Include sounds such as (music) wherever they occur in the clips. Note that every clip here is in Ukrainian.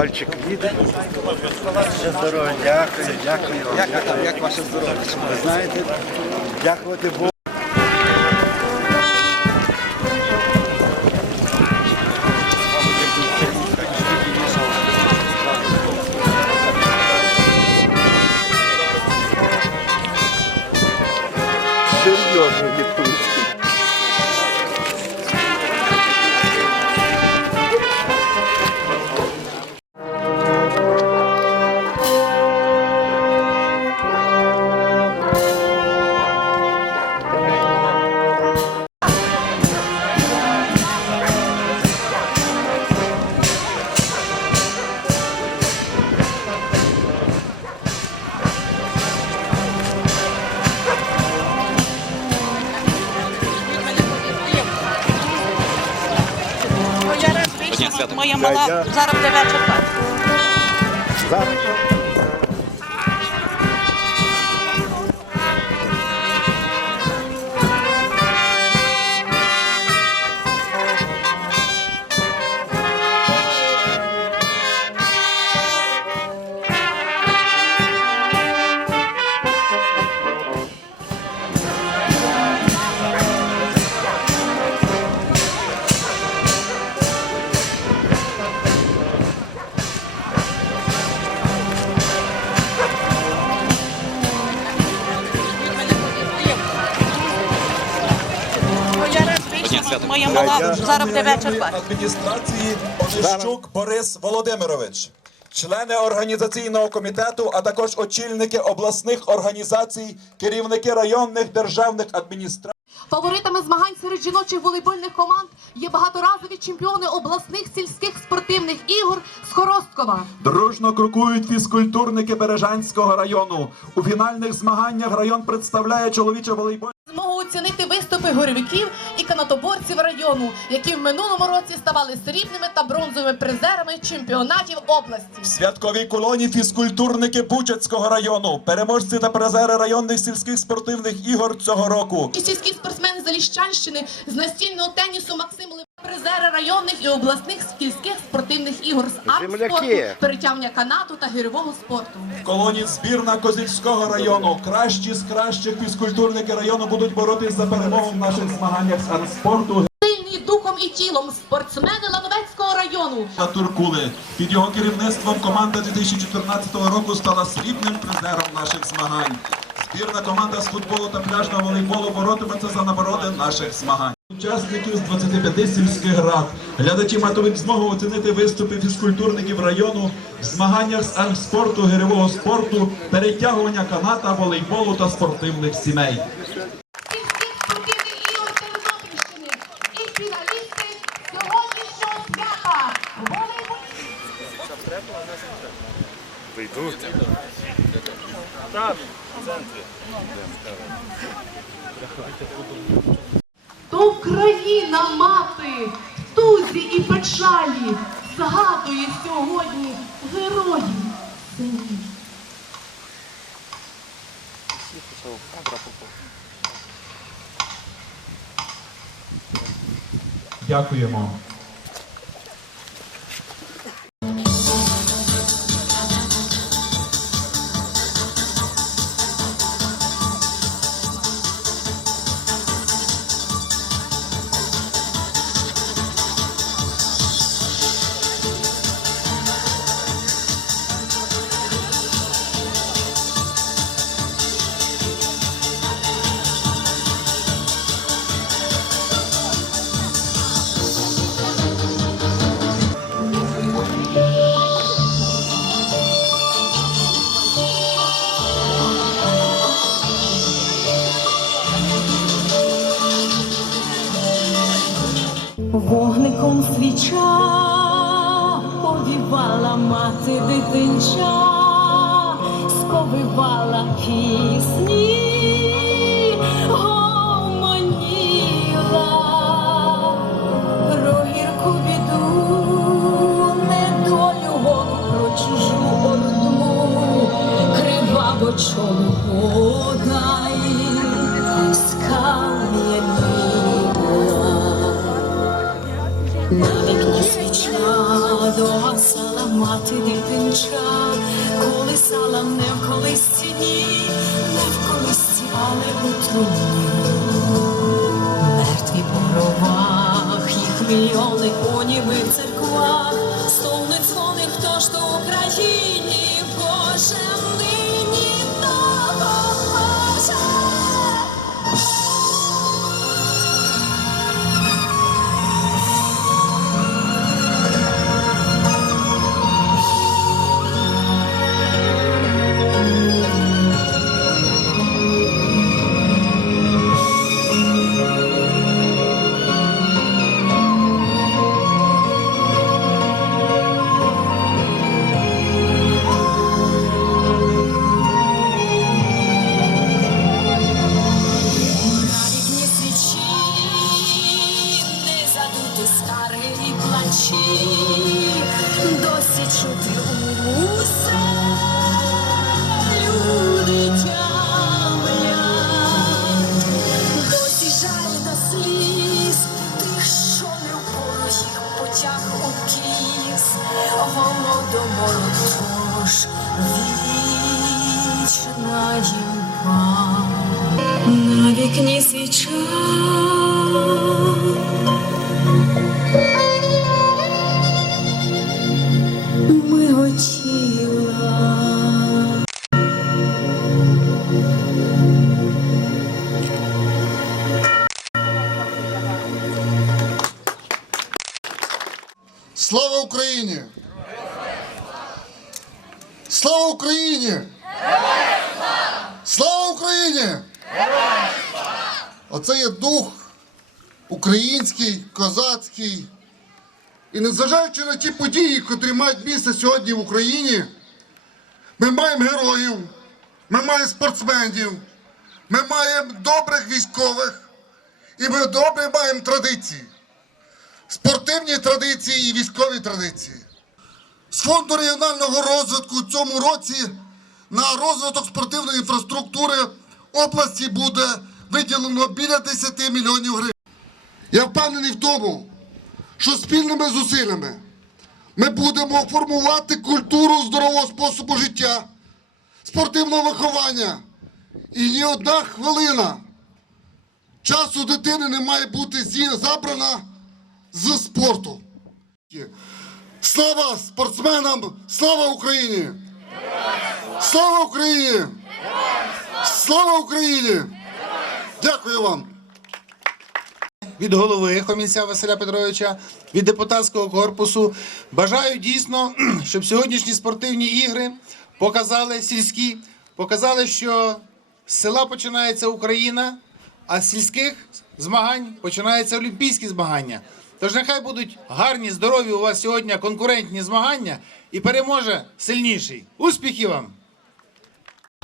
Пальчик їде. Ще здоров'я, дякую, дякую. Як ви там, як ваше здоров'я? Ви знаєте, дякувати Богу. Раз вийшла, моя мала зараз буде вечір. Зараз. Вийшла, зараз буде вечір адміністрації Онищук Борис Володимирович, члени організаційного комітету, а також очільники обласних організацій, керівники районних державних адміністрацій. Фаворитами змагань серед жіночих волейбольних команд є багаторазові чемпіони обласних сільських спортивних ігор з Хоросткова. Дружно крокують фізкультурники Бережанського району. У фінальних змаганнях район представляє чоловіче волейбольне. Змогу оцінити виступи горівиків і канатоборців району, які в минулому році ставали срібними та бронзовими призерами чемпіонатів області. В святковій колоні фізкультурники Бучацького району, переможці та призери районних сільських спортивних ігор цього року. І сільські спортсмени Заліщанщини з настільного тенісу Максим Лев, призери районних і обласних сільських спортивних ігор з Земляки. арт-спорту, перетягнення канату та гірьового спорту. В колоні збірна Козельського району. Кращі з кращих фізкультурники району будуть боротись за перемогу в наших змаганнях з артспорту. Сильні духом і тілом спортсмени Лановецького району. Та Туркули. Під його керівництвом команда 2014 року стала срібним призером наших змагань. Збірна команда з футболу та пляжного волейболу боротиметься за нагороди наших змагань. Учасників з 25 сільських рад. Глядачі матимуть змогу оцінити виступи фізкультурників району в змаганнях з армспорту, гирьового спорту, перетягування каната, волейболу та спортивних сімей. сільських спортивних ігор Тернопільщини То Україна мати в тузі і печалі згадує сьогодні героїв. синів. Дякуємо. Вогником свіча повівала мати дитинча, сповивала пісні, Навіть свіча догасала мати дитинча, колисала не в колисці, ні, не в колисці, але у трубі. Мертві по гробах, їх мільйони у в церквах, стовни дзвони, хто ж в Україні, і плачі, досі чути усе український, козацький. І незважаючи на ті події, котрі мають місце сьогодні в Україні, ми маємо героїв, ми маємо спортсменів, ми маємо добрих військових і ми добре маємо традиції спортивні традиції і військові традиції. З фонду регіонального розвитку в цьому році на розвиток спортивної інфраструктури області буде виділено біля 10 мільйонів гривень. Я впевнений в тому, що спільними зусиллями ми будемо формувати культуру здорового способу життя, спортивного виховання. І ні одна хвилина часу дитини не має бути забрана з спорту. Слава спортсменам! Слава Україні! Слава Україні! Слава Україні! Дякую вам! Від голови Хомінця Василя Петровича, від депутатського корпусу. Бажаю дійсно, (clears throat) щоб сьогоднішні спортивні ігри показали сільські, показали, що з села починається Україна, а з сільських змагань починаються олімпійські змагання. Тож нехай будуть гарні, здорові у вас сьогодні конкурентні змагання і переможе сильніший. Успіхів вам!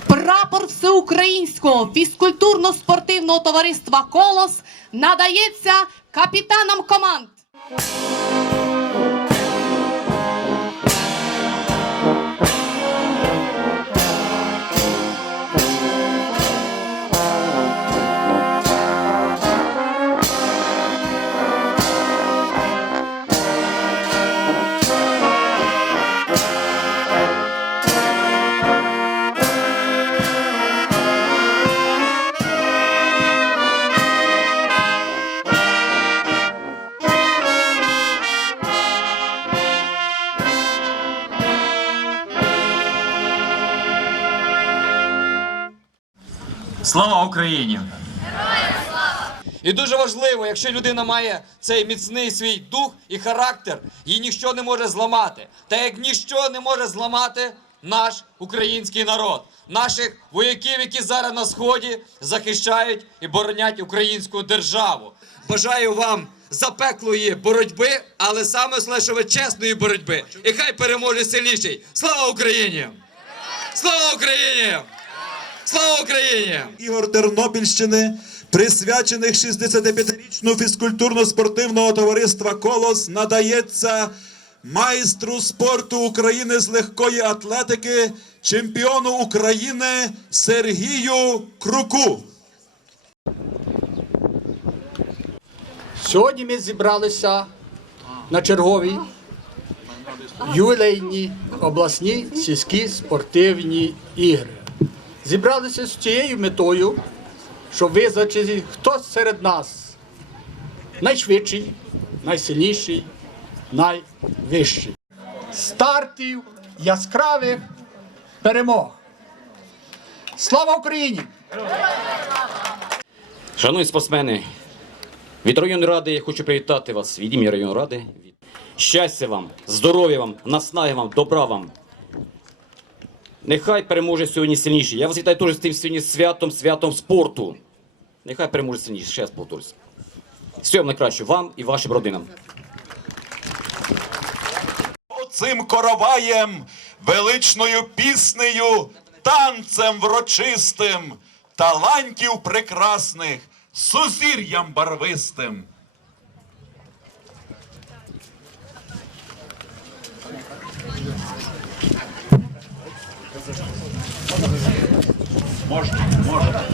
Прапор всеукраїнського фізкультурно-спортивного товариства Колос надається капітанам команд. Слава Україні! І дуже важливо, якщо людина має цей міцний свій дух і характер, її ніщо не може зламати. Та як ніщо не може зламати наш український народ, наших вояків, які зараз на сході захищають і боронять українську державу. Бажаю вам запеклої боротьби, але саме слешове чесної боротьби. І хай переможе сильніший. Слава Україні! Слава Україні! Слава Україні! ігор Тернопільщини, присвячених 65-річну фізкультурно-спортивного товариства Колос, надається майстру спорту України з легкої атлетики, чемпіону України Сергію Круку. Сьогодні ми зібралися на черговій ювілейні обласні сільські спортивні ігри. Зібралися з цією метою, щоб визначити, хто серед нас найшвидший, найсильніший, найвищий. Стартів яскравих перемог. Слава Україні! Шановні спортсмени, від районної ради я хочу привітати вас від імені районної ради. Щастя вам, здоров'я вам, наснаги вам, добра вам. Нехай переможе сьогодні сильніший. Я вас вітаю теж з тим сьогодні святом, святом спорту. Нехай переможе сильніший. Ще раз повторюсь. Всього найкращого вам і вашим родинам. Оцим короваєм, величною піснею, танцем врочистим, талантів прекрасних, сузір'ям барвистим. Можна, можна.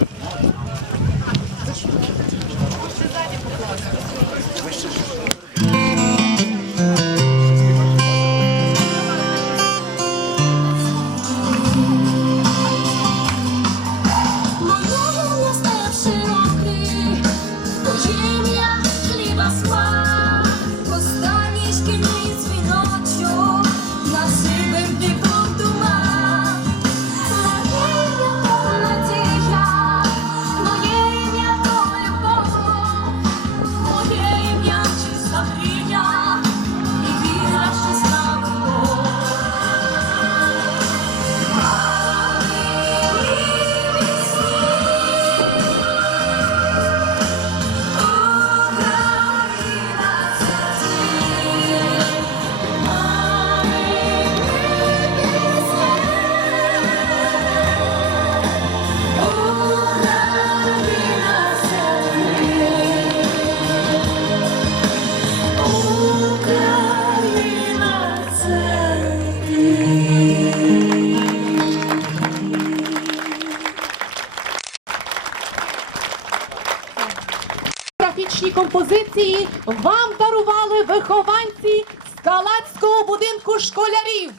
Графічні композиції вам дарували вихованці Скалацького будинку школярів.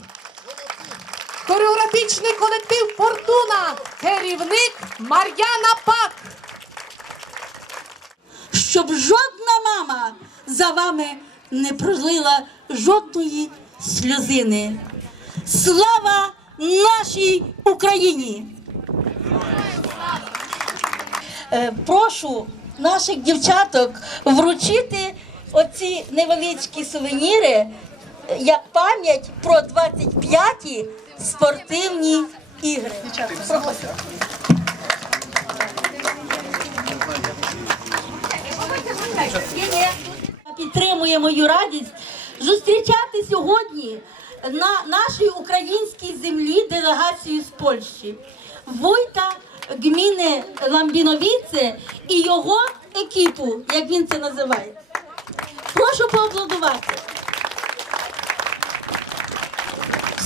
Хореографічний колектив Фортуна, керівник Мар'яна Пак. щоб жодна мама за вами не пролила жодної сльозини. Слава нашій Україні! Е, Прошу наших дівчаток вручити оці невеличкі сувеніри е, як пам'ять про 25-ті спортивні ігри. Проходьте. Підтримує мою радість зустрічати сьогодні на нашій українській землі делегацію з Польщі. Войта гміни Ламбіновіце і його екіпу, як він це називає. Прошу поаплодувати.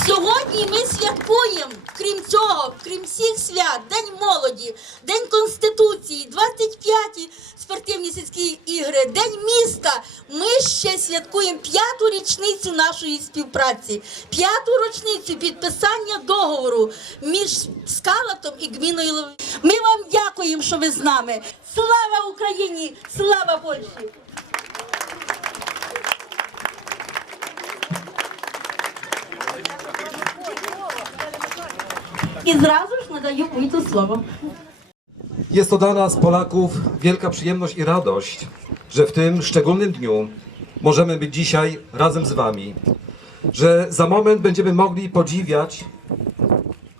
Сьогодні ми святкуємо, крім цього, крім всіх свят, День молоді, День Конституції, 25-ті спортивні сільські ігри, День міста. Ми ще святкуємо п'яту річницю нашої співпраці, п'яту річницю підписання договору між Скалатом і Гміною Лови. Ми вам дякуємо, що ви з нами. Слава Україні! Слава Польщі! I zrazu już nadaję wójtu słowo. Jest to dla nas, Polaków, wielka przyjemność i radość, że w tym szczególnym dniu możemy być dzisiaj razem z Wami. Że za moment będziemy mogli podziwiać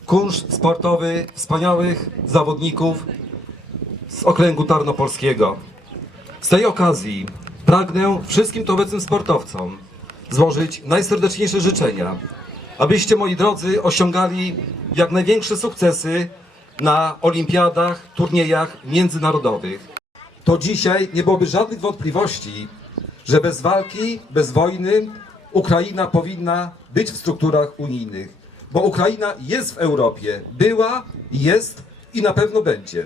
kunszt sportowy wspaniałych zawodników z okręgu tarnopolskiego. Z tej okazji pragnę wszystkim tu obecnym sportowcom złożyć najserdeczniejsze życzenia, abyście, moi drodzy, osiągali jak największe sukcesy na olimpiadach, turniejach międzynarodowych. To dzisiaj nie byłoby żadnych wątpliwości, że bez walki, bez wojny Ukraina powinna być w strukturach unijnych, bo Ukraina jest w Europie, była, jest i na pewno będzie.